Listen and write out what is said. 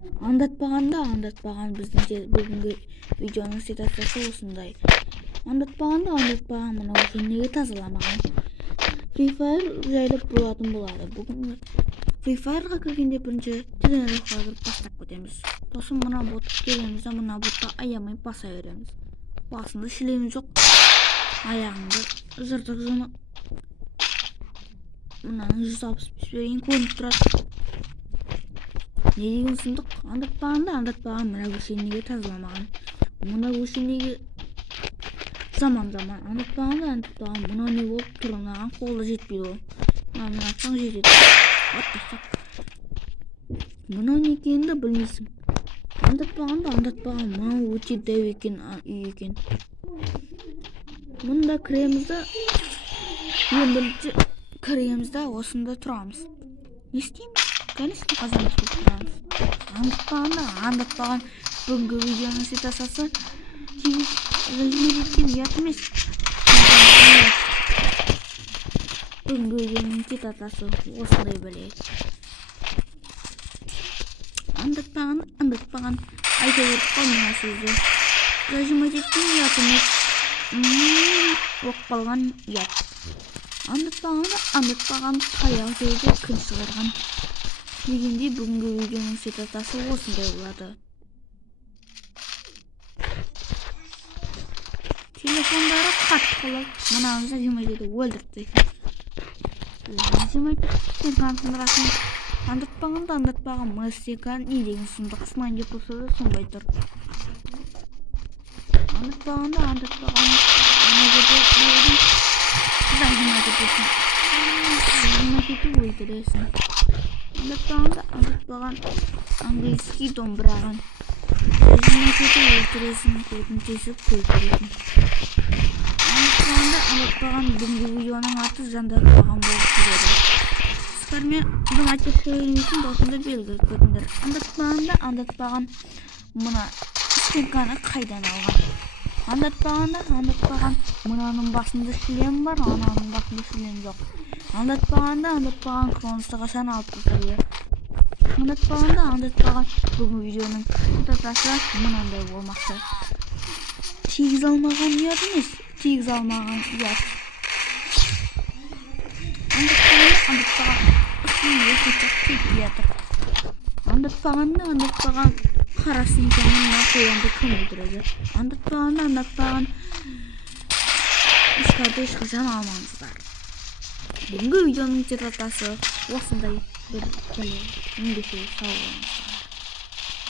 Andatпаған біздің бүгінгі видеоның ситуациясы осындай. Andatпаған мына уже неге тазаламаған. Free Fire жайлы болатын болады. Бүгін Free Fire'ға кіргенде бірінші тренировкаға кіріп бастап кетеміз. Сосын мына бот келеміз де мына ботты аямай баса береміз. Басында шілеміз жоқ. Аяғында жыртық жыны. Мынаның 165 берген көрініп тұрады. Не деген сұмдық? Andatпаған мына көше неге тазаламаған. Мына көше неге заман andatпаған мына не болып тұрынаған қолы жетпейді ол. Мына атсаң жетеді. Мына не екенін де білмейсің. Andatпаған мына өте дәу екен үй екен. Мұнда кіремізді ең бірінші кіремізді осында тұрамыз. Не істейміз? Конечно, қазанда тұрамыз. Andatпаған бүгінгі видеоның ситуациясы режимге жеткен ұят емес. Бүгінгі видеоның ситуациясы осындай бәле. Andatпаған айта беріп қалмына сөзді. Режимге жеткен ұят емес. Оқпалған ұят. Andatпаған таяқ жейді күн шығарған. Дегенде бүгінгі видеоның ситуациясы осындай болады. Телефондары қатты қолай. Мынауымызда 27 өлдірді. 27 концентрасын. Andatпаған мұныстекан не деген сұмдық сылайын деп болса да сұнбай тұр. Andatпаған ана жерде өлдің. Өлдіресің. Andatпаған английский домбыраған. Өлдіресің, көзін тесіп өлдіресің. Andatпаған бүгінгі видеоның аты Andatпаған болып келеді. Сіздермен бұны айтып сөйлемейтін досымды белгі көтіндір. Andatпаған мұна стенканы қайдан алған? Andatпаған мұнаның басында шлем бар, ананың басында шлем жоқ. Andatпаған кроносты қашан алып тұрсайды. Andatпаған бүгін видеоның ситуациясы мынандай болмақшы. Тегіз алмаған ұят емес, тегіз алмаған ұят. Andatпаған қарасын кәмін қоянды кім өлтіреді. Andatпаған ешқарды ешқашан алмаңыздар. Бүгінгі видеоның ситуациясы осындай бір бәле. Ендеше сау болыңыз.